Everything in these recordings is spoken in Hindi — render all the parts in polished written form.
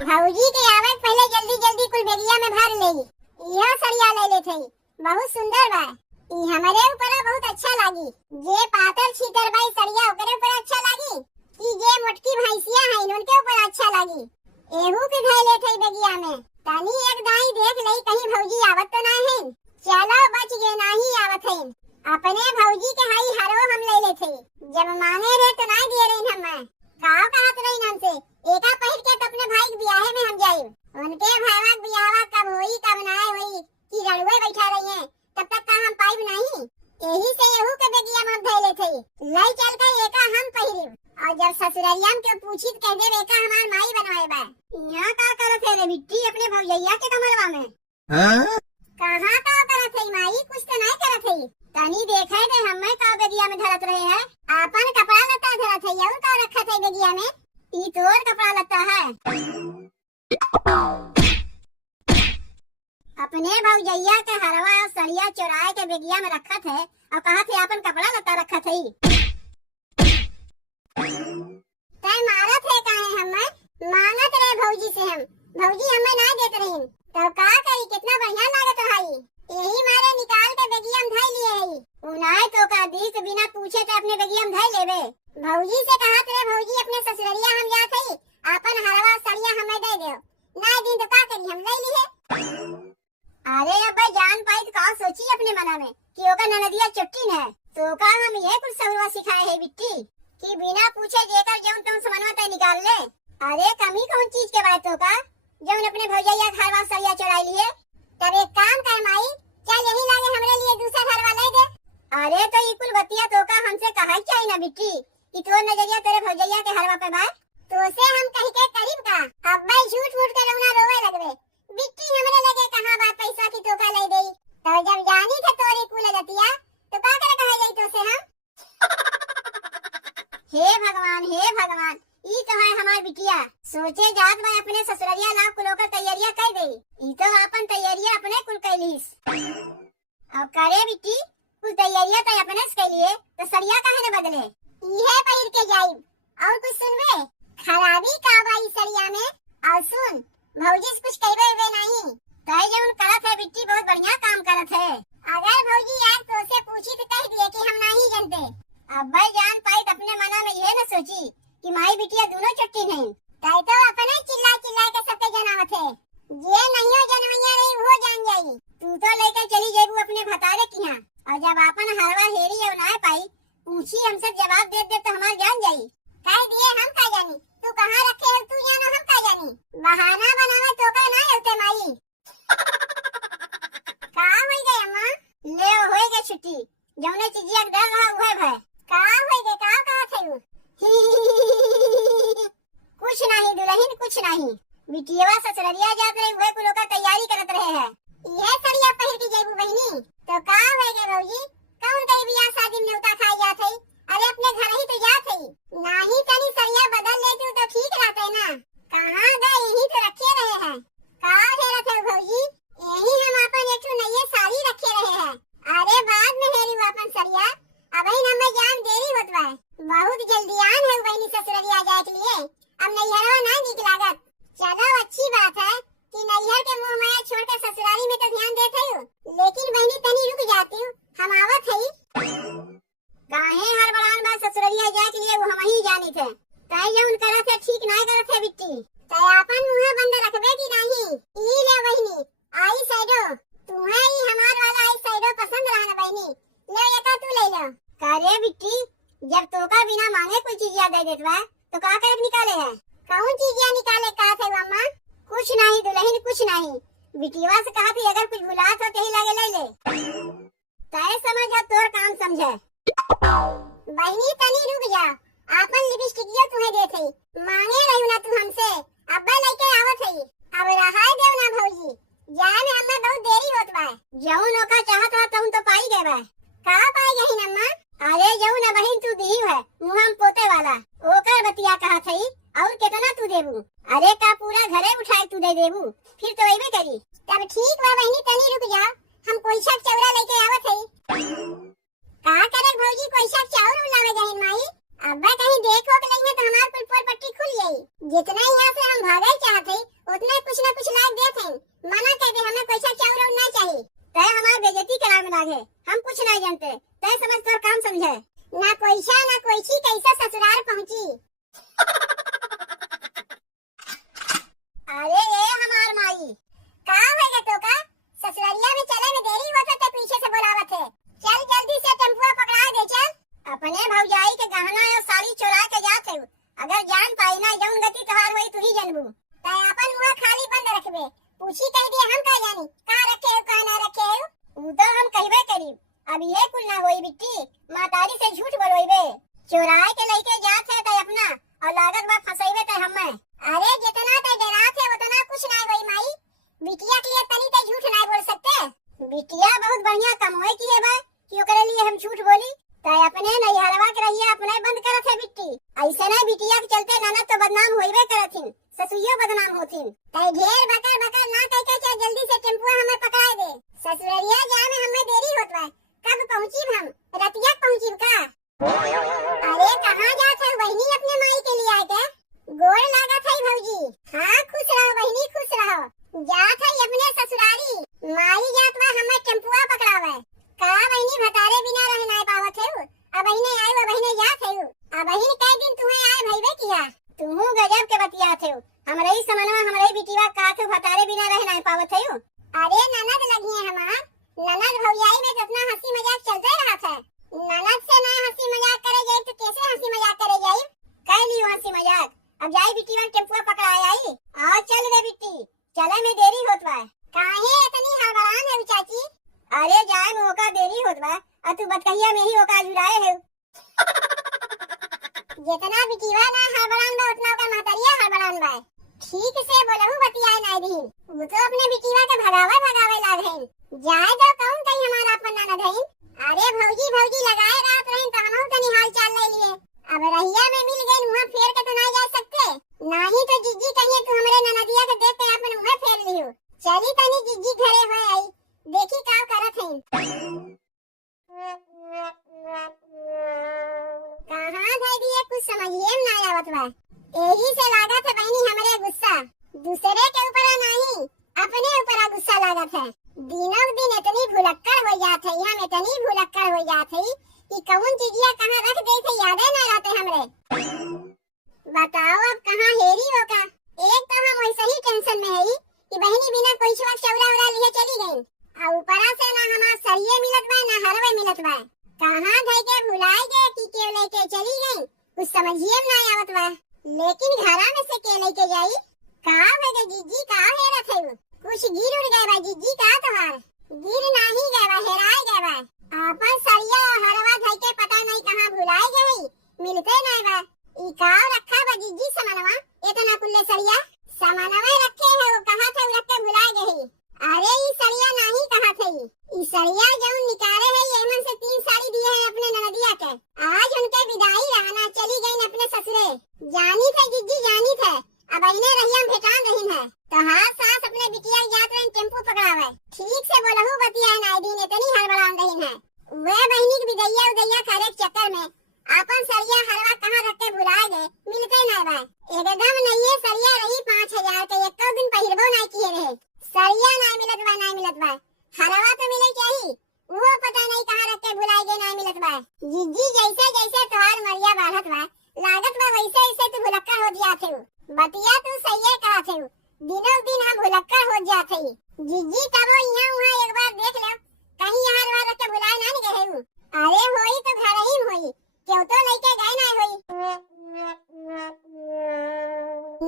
भौजी के आवे पहले जल्दी जल्दी कुल बेगिया में भर लेगी। यह सड़िया ले ले थई, बहुत सुंदर बा। ई हमारे ऊपर बहुत अच्छा लागी। जे पातर छीतर बाई सड़िया ओकरे ऊपर अच्छा लागी कि जे मोटकी भैंसिया है उनके ऊपर अच्छा लागी। एहू के धै ले थई बेगिया में। तनी एक दाई देख लई कहीं भौजी आवत तो ना है। चलो बच गए नाही आवत है। अपने भौजी के हाई हरो हम ले ले थई। जब मांगे रे तो ना दे रही हम। काव कहत नहीं हमसे एका पहिर के अपने भाई के ब्याहे में हम जाई। उनके भाईवा के ब्याहवा कब होई कब ना होई कि रड़ुए बैठा रही है तब तक का हम पाइब नहीं। यही से एहू के बेगिया में धैले थई। लई चल के एका हम पहिरिब और जब ससुररिया के पूछी कह दे एका हमार माई बनवाए बा। यहां का करत है रे बिट्टी अपने भौजैया के कमरवा में? हां कहां का करत है माई? कुछ तो नहीं करत है। तनी देखे दे हमें का बेगिया में धरत रहे है। अपन कपड़ा लता धरत है और का रखत है बेगिया में? ई तोर कपड़ा लता है। अपने भौजैया के हरवा और सड़िया चुराए के बेगिया में रखत है और कहा थे अपन कपड़ा लता रखत है। तय मारत है काहे हमें? मांगत रहे भौजी से हम। भौजी हमें ना देत रही तो का करी? कितना बढ़िया लागत है। यही मारे निकाल के बेगिया में धै लिए है। उनाए तो का दिस बिना पूछे तो अपने बेगिया में धै लेबे। भौजी से कहा थे भौजी अपने ससुररिया हम जात है अपन हरवा सड़िया हमें दे दो। ना दिन तो का करी हम ले ली है। अरे अब जान पाई तो का सोची अपने मना में कि ओका ननदिया चुट्टी है तो का हम ये कुछ सवरवा सिखाए है बिट्टी कि बिना पूछे जेकर जौन तुम समनवा निकाल ले। अरे कमी कौन चीज के बात तो का जौन अपने भौजैया हरवा सड़िया चुरा लिए। तब एक काम कर माई, चल यही लागे हमरे लिए दूसरा हरवा ले दे। अरे तो ये कुल बतिया तो का हमसे कहा चाहिए ना बिट्टी कि तोर नजरिया तेरे भौजैया के हरवा पे बा तो से हम कहीं के करीब का अब भाई झूठ मूठ के रोना रोवे लगवे। बिट्टी हमरे लगे कहां बात पैसा की तो का ले देई तो जब जानी थे तोरे कुल जतिया तो का करे कहे जाई तो से हम। हे भगवान ई तो है हमार बिटिया। सोचे जात मैं अपने ससुररिया ला कुलो का तैयारियां कर देई। ई तो अपन तैयारियां अपने कुल कैलीस। अब करे बिट्टी कुल तैयारियां तो अपने से कैलिए तो सड़िया काहे न बदले? इहे पहिर के जाई। और कुछ सुनबे? खराबी का बाई सड़िया में। और सुन भौजी से कुछ कहबे वे नहीं। तय जौन करत है बिट्टी बहुत बढ़िया काम करत है। अगर भौजी आज तो से पूछी तो कह दिए कि हम नहीं जानते। अब भाई जान पाई अपने मना में ये न सोची कि माई बिटिया दोनों चट्टी नहीं। तय तो अपने चिल्ला चिल्ला के सबके जनावत है। ये नहीं हो जनवैया रही वो जान जाई। तू तो लेकर चली जेबू अपने भतारे की यहाँ और जब अपन हरवा हेरी और ना पाई पूछी हमसे जवाब दे दे तो हमार जान जाई। कह दिए हम का जानी तू कहाँ रखे है तू जानो हम का जानी। बहाना बनावे तो का ना होते माई। का होई गए अम्मा? ले होई गए छुट्टी जौने चिजिया डर रहा उहे भय। का होई गए का थे? कुछ नहीं दुल्हन कुछ नहीं। बिटियावा ससुररिया जात रहे उहे कुलो का तैयारी करत रहे है। ये सड़िया पहिर के जेबू बहिनी तो का होई गए भौजी? कौन कई बियाह शादी में उता खाई जात है? अरे अपने घर ही तो जात है। नहीं तनी सड़िया बदल ले तू तो ठीक रहते ना। कहाँ गए? यही तो रखे रहे हैं। का हेरत है भौजी? यही हम अपन एक नई साड़ी रखे रहे हैं। अरे बाद में हेरी अपन सड़िया अबे हमें जान देरी होत बा। बहुत जल्दी आन है बहनी ससुररिया जाए के लिए। अब नैहरवा ना नीक लागत। चलो अच्छी बात है कि नैहर के मुंह माया छोड़ के ससुराली में तो ध्यान देते हो। लेकिन बहनी तनी रुक जाती हूँ हम आवत है। काहे हर बड़ान बा ससुररिया जाए के लिए वो हम ही जानी थे। तय जौन करत है ठीक ना करत है बिट्टी। तय अपन मुंह बंद रखबे की नहीं? ई ले बहनी आई साइडो तुम्हें ही हमार वाला आई साइडो पसंद रहा ना बहनी। ले एका तू ले लो। करे बिट्टी जब तोका बिना मांगे कोई चीजिया दे देत बा तो का करे निकाले है? कौन चीजिया निकाले का थे अम्मा? कुछ नहीं दुल्हन कुछ नहीं। बिटिया से कहा थी अगर कुछ भुलात हो तो ही लागे ले ले। तय समझ अब तोर काम समझे। बहनी तनी रुक जा आपन लिपस्टिकिया तुम्हें दे थई। मांगे रही ना तू हमसे अब्बा लेके आवत है। अब रहा देव ना भौजी जाए में हमें बहुत देरी होत बा। जौन ओका चाहत रहा तुम तो पाई गए बा। का पाई गई अम्मा? अरे जौन बहन तू दी है मुहम पोते वाला ओकर बतिया कहा थई और कितना तू देबू? अरे का पूरा घरे उठाए तू दे देबू फिर तो वही करी। तब ठीक बा बहनी तनी रुक जा हम कोई शक चौरा लेके आवत है। का करे भौजी कोई शक चाउर लावे गई माई? अब्बा कहीं देखो के नहीं तो हमार पुल पर पट्टी खुल गई। जितना यहाँ से हम भागे चाहते जान पाई ना जौन गति तोहार होई तू ही जानबू। तय अपन मुंह खाली बंद रखबे, पूछी कह दिए हम का जानी का रखे हो का ना रखे हो, ऊ तो हम कहबे करी। अब ये कुल ना होई बिट्टी, मातारी से झूठ बोलोइबे। चोराए के लेके जात है तय अपना और लागत बा फंसाइबे तय हमें। अरे जितना तय डरात है उतना कुछ ना होई माई, बिटिया के लिए तनी तय झूठ ना बोल सकते। बिटिया बहुत बढ़िया कमाई की है बा कि ओकरे लिए हम झूठ बोली। तय अपने नैहरवा के रहिया अपने बंद करत है बिट्टी। ऐसे ना बिटिया के चलते ननद तो बदनाम होइबे करथिन, ससुइयो बदनाम होथिन। तय ढेर बकर बकर ना कह के चल जल्दी से टेम्पुआ हमें पकड़ा दे। ससुररिया जाए में हमें देरी होत बा, कब पहुंची हम? रतिया पहुंची का? अरे कहाँ जात है बहनी अपने माई के लिए आए के? गोड़ लागत है भौजी। हाँ खुश रहो बहनी खुश रहो। जात है अपने ससुरारी, माई जात बा हमें टेम्पुआ पकड़ावे। का बहनी भतारे बिना रह ना पावत है, अब बहने आए वो बहने जात है। अब बहन कई दिन तुम्हें आए भईबे किया, तुमहू गजब के बतियात है। हमरे ही समनवा हमरे ही बिटिवा का के भतारे बिना रह ना पावत है। अरे ननद लगी है हमार, ननद भौजाई में कितना हंसी मजाक चलते रहा था। ननद से ना हंसी मजाक करे जाए तो कैसे हंसी मजाक करे जाए? कह लियो हंसी मजाक, अब जाई बिटिवा टेम्पुआ पकड़ाए आई। आओ चल रे बिट्टी, चले में देरी होत बा। काहे इतनी हड़बड़ान है चाची? अरे जाए में ओका देरी होत बा, आ तू बतकहिया में ही ओका जुड़ाए है। जितना बिटिवा ना हड़बड़ान बा उतना ओका महतरिया हड़बड़ान बा। ठीक से बोलहु बतियाए ना दी, वो तो अपने बिटिवा के भगावे लाग है। जाए तो कौन कहीं हमारा अपन ननद है। अरे भौजी भौजी लगाए रात रही तो हम तनी हाल चाल ले लिए। अब रहिया में मिल गई वहाँ फेर के तो नहीं जा सकते, नहीं तो जिज्जी कहिए तू हमरे ननदिया के देख के अपन मुंह फेर लियो। चली तनी जिज्जी घरे होए आई, देखी का करत है। कहाँ भाई दिए कुछ समझिए ना आवत बा, यही से लागत है बहनी हमरे गुस्सा। दूसरे के ऊपर नहीं अपने ऊपर गुस्सा लागत है। दिनों दिन इतनी भुलक्कड़ हो जात है, हम इतनी भुलक्कड़ हो जात है कि कौन चीजिया कहाँ रख दे थे याद ना रहते हमरे। बताओ अब कहाँ हेरी होगा। एक तो हम वैसे ही टेंशन में है कि बहनी बिना कोई वक्त चौरा उड़ा लिए चली गई, और ऊपरा से ना हमार सरिये मिलत बा ना हरवे मिलत बा। कहाँ धई के भुलाई गए कि के लेके चली गई, कुछ समझिए ना आवत बा। लेकिन घरा में से के लेके जाई का है जिज्जी का हेरत है? कुछ गिर उड़ गए बा जिज्जी का तोहार? गिर नहीं गए बा, हेराए गए बा। अपन सरिया हरवा धई के पता नहीं कहाँ भुलाए गई, मिलते नहीं बा। ई काव रखा बा जिज्जी सामानवा, इतना कुल्ले सरिया सामानवा रखे है, वो कहाँ थे रख के भुलाए गई। अरे ई सरिया नहीं कहाँ थे, ई सरिया जब निकाले है एमन से 3 साड़ी दिए है अपने ननदिया के। आज उनके विदाई रहना चली गई अपने ससुरे। जानी थे जिज्जी जानी थे, अब इन्हें रहिया भेटान रही है तो हाँ सास अपने बिटिया जात रही टेम्पू पकड़ावे। ठीक से बोलहु बतिया ना दिन इतनी हड़बड़ान रही है। वे बहनी की विदैया उदैया करे के चक्कर में अपन सरिया हरवा कहाँ रख के भुला गए, मिलते नहीं बा। एकदम नहीं है सरिया रही 5000 के, एक दिन पहिरबो नहीं किए रहे। सरिया नहीं मिलत बा, हरवा तो मिले चाहिए, वो पता नहीं कहाँ रख के भुलाए गए नहीं मिलत बा। जिज्जी जैसे जैसे तोहार मरिया बढ़त बा लागत बा वैसे वैसे तू भुलक्कड़ हो जाते हो। बतिया तू सही कहा थे, दिनों दिन हम भुलक्कड़ हो जाते। जिज्जी तब यहाँ वहाँ एक बार देख लो, कहीं यहाँ रवा रख के भुलाए ना गए हूँ। अरे होई तो घर ही होई, क्यों तो लेके गए ना होई।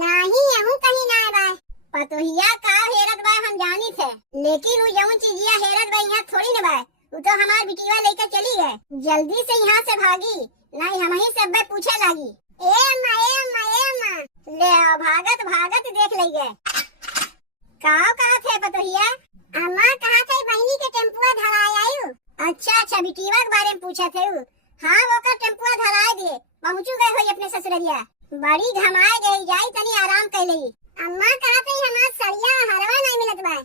नहीं हूँ कहीं ना बा। पतोहिया का हेरत बा हम जानी थे, लेकिन वो जौन चीजिया हेरत बा यहाँ थोड़ी न बा, वो तो हमार बिटिया लेकर चली गए। जल्दी से यहाँ से भागी, नहीं हम ही सब पूछे लगी। ए अम्मा ए अम्मा ए अम्मा, ले आओ भागत भागत देख ले गए। कहाँ थे पतोहिया? अम्मा कहाँ थे बहनी के टेम्पुआ धराए आयु। अच्छा बिटिया के बारे में पूछा थे। हाँ वो का टेम्पुआ धराए दिए, पहुँचू गए हो अपने ससुररिया। बड़ी घमाए गई, जाई तनी आराम कर ली। अम्मा कहा थे हमार सरिया हरवा नहीं मिलत बा।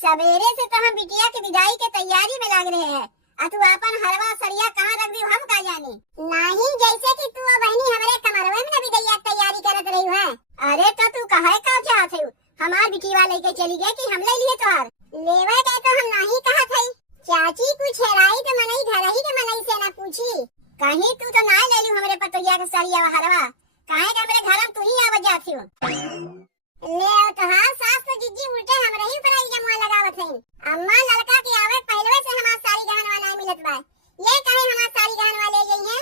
सवेरे से तो हम बिटिया के विदाई के तैयारी में लग रहे हैं, तू अपन हरवा सरिया कहाँ रख दी हम का जानी। नहीं जैसे कि तू बहनी हमारे कमरवे में विदैया तैयारी करत रही है। अरे तो तू कहे का चाहते हो, हमार बिटिया लेके चली गई कि हम ले लिए तोहार? लेवे गए तो हम नहीं कहा थे। चाची कुछ हेराई तो मनई घर ही के मनई से ना पूछी, कहीं तू तो ना ले लू हमारे पतोहिया के सरिया हरवा, काहे के हमरे घर में तू ही आवाज जाती हो। ले तो हाँ सास तो जिज्जी उल्टे हमरे ही पर जमुआ लगावत है। अम्मा लड़का के आवे पहले से हमार सारी गहनवा नहीं मिलत बा, ये कहे हमार सारी गहनवा ले गई है।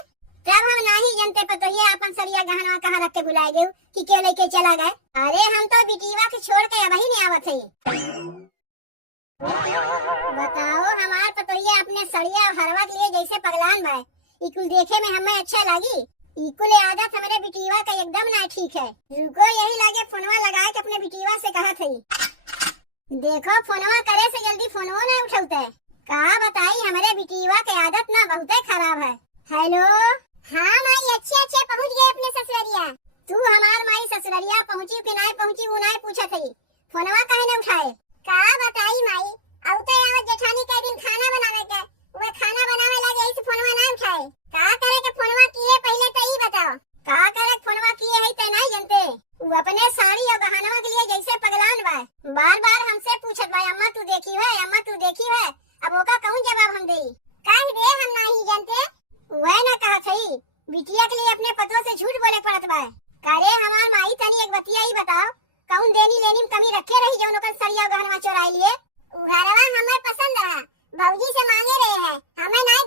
तब हम नहीं जानते पतोहिया अपन सरिया गहनवा कहाँ रख के भुला गए कि क्यों लेके चला गए। अरे हम तो बिटिया के छोड़ के अब ही नहीं आवत है। बताओ हमार पतोहिया अपने सड़िया और हरवा के लिए जैसे पगलान बा। इकुल देखे में हमें अच्छा लगी, इकुल आदत हमारे बिटिया का एकदम ना ठीक है। रुको यही लागे फोनवा लगा के अपने बिटिया से कहा थी। देखो फोनवा करे से जल्दी फोनवा नहीं उठाते। कहा बताई हमारे बिटिया के आदत ना बहुत खराब है। हेलो, हाँ माई अच्छे पहुँच गए अपने ससुरिया। तू हमार माई ससुरिया पहुँची कि नहीं पहुँची वो नहीं पूछा थी, फोनवा काहे न उठाए। कहा बताई माई अब तो आवत जेठानी के दिन खाना बनावे के, वो खाना बनावे लगे इस फोनवा ना उठाए। का करे के फोनवा किए पहले तो ई बताओ। का करे फोनवा किए है ते नहीं जानते। वो अपने साड़ी और गहनवा के लिए जैसे पगलान बा। बार बार हमसे पूछत बा अम्मा तू देखी है, अम्मा तू देखी है। अब ओका कौन जवाब हम देई। काहे रे हम नहीं जानते। वह ना कहा थी बिटिया के लिए अपने पतों से झूठ बोले पड़त बा। करे हमार माई तनी एक बतिया ही बताओ, कौन देनी लेनी में कमी रखे रही जो उनका सरिया गहनवा चोराई लिए। घरवा हमें पसंद रहा, भौजी से मांगे रहे हैं, हमें नहीं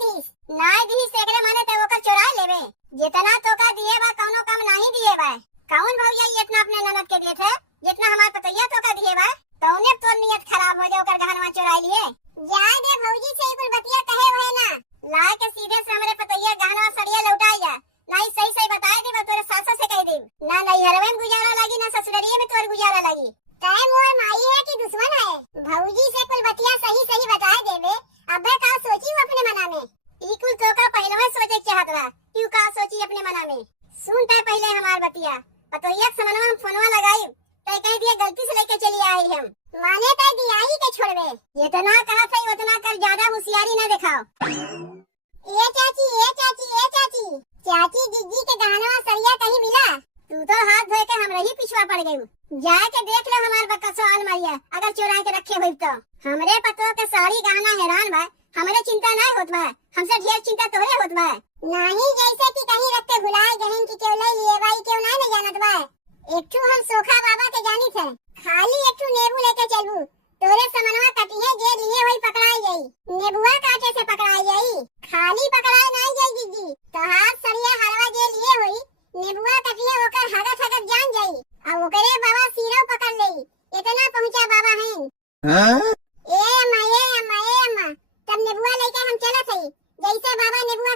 दीस एकरे माने ते ओकर चोरा लेवे। जितना तोका दिए बा कौनो कम नहीं दिए बा। कौन भौजी इतना अपने ननद के दिए थे जितना हमार पतैया तोका दिए बा। तौने तो नियत खराब हो जाए ओकर गहनवा चोराई लिए। जाए दे भौजी से कुल बतिया कहे हुए ना, ला के सीधे से हमरे पतैया गहनवा सड़िया लौटाई जा। नहीं सही बताए दे तोरे सासा से कह दे। ना नैहरवे में गुजारा लगी ना ससुररिये में तोर गुजारा लगी। टाइम मोर माई है कि दुश्मन है। भौजी से कुल बतिया सही बताए देवे। अब का सोची वो अपने मना में। ई कुल तो का पहले सोचे चाहत रहा, क्यों का सोची अपने मना में। सुनते पहले हमार बतिया पतोहिया के समनवा हम फोनवा लगाई तय कह दिए गलती से लेके चली आई हम। माने तय दिया ही के छोड़वे। जितना कहा था उतना कर, ज्यादा होशियारी न दिखाओ। ए चाची चाची जिज्जी के गहनवा सरिया कहीं मिला। तू तो हाथ धोए के हमरा ही पिछवा पड़ गई। जाके देख लो हमार बकसो अलमारिया अगर चुरा के रखे हुई तो। हमरे पतो के साड़ी गहना हैरान बा, हमरे चिंता नहीं होत बा, हमसे ढेर चिंता तोरे होत बा। नहीं जैसे कि कहीं रख के भुलाए गहन की क्यों ले लिए भाई क्यों नहीं जानत बा। एकठू हम सोखा बाबा के जानी थे, खाली एकठू नेबू लेके चलबू तोरे समनवा कटिए जे लिए वही पकड़ाई गई। नेबुआ काटे से पकड़ाई गई, खाली पकड़ाई नहीं गई जीजी। तो हाथ सरिया हलवा जे लिए हुई नेबुआ कटिए ओकर हगत जान जाई और ओकरे बाबा सिरो पकड़ लेई। इतना पहुंचा बाबा हैं। ए अम्मा तब नेबुआ लेके हम चलत हई। जैसे बाबा नेबुआ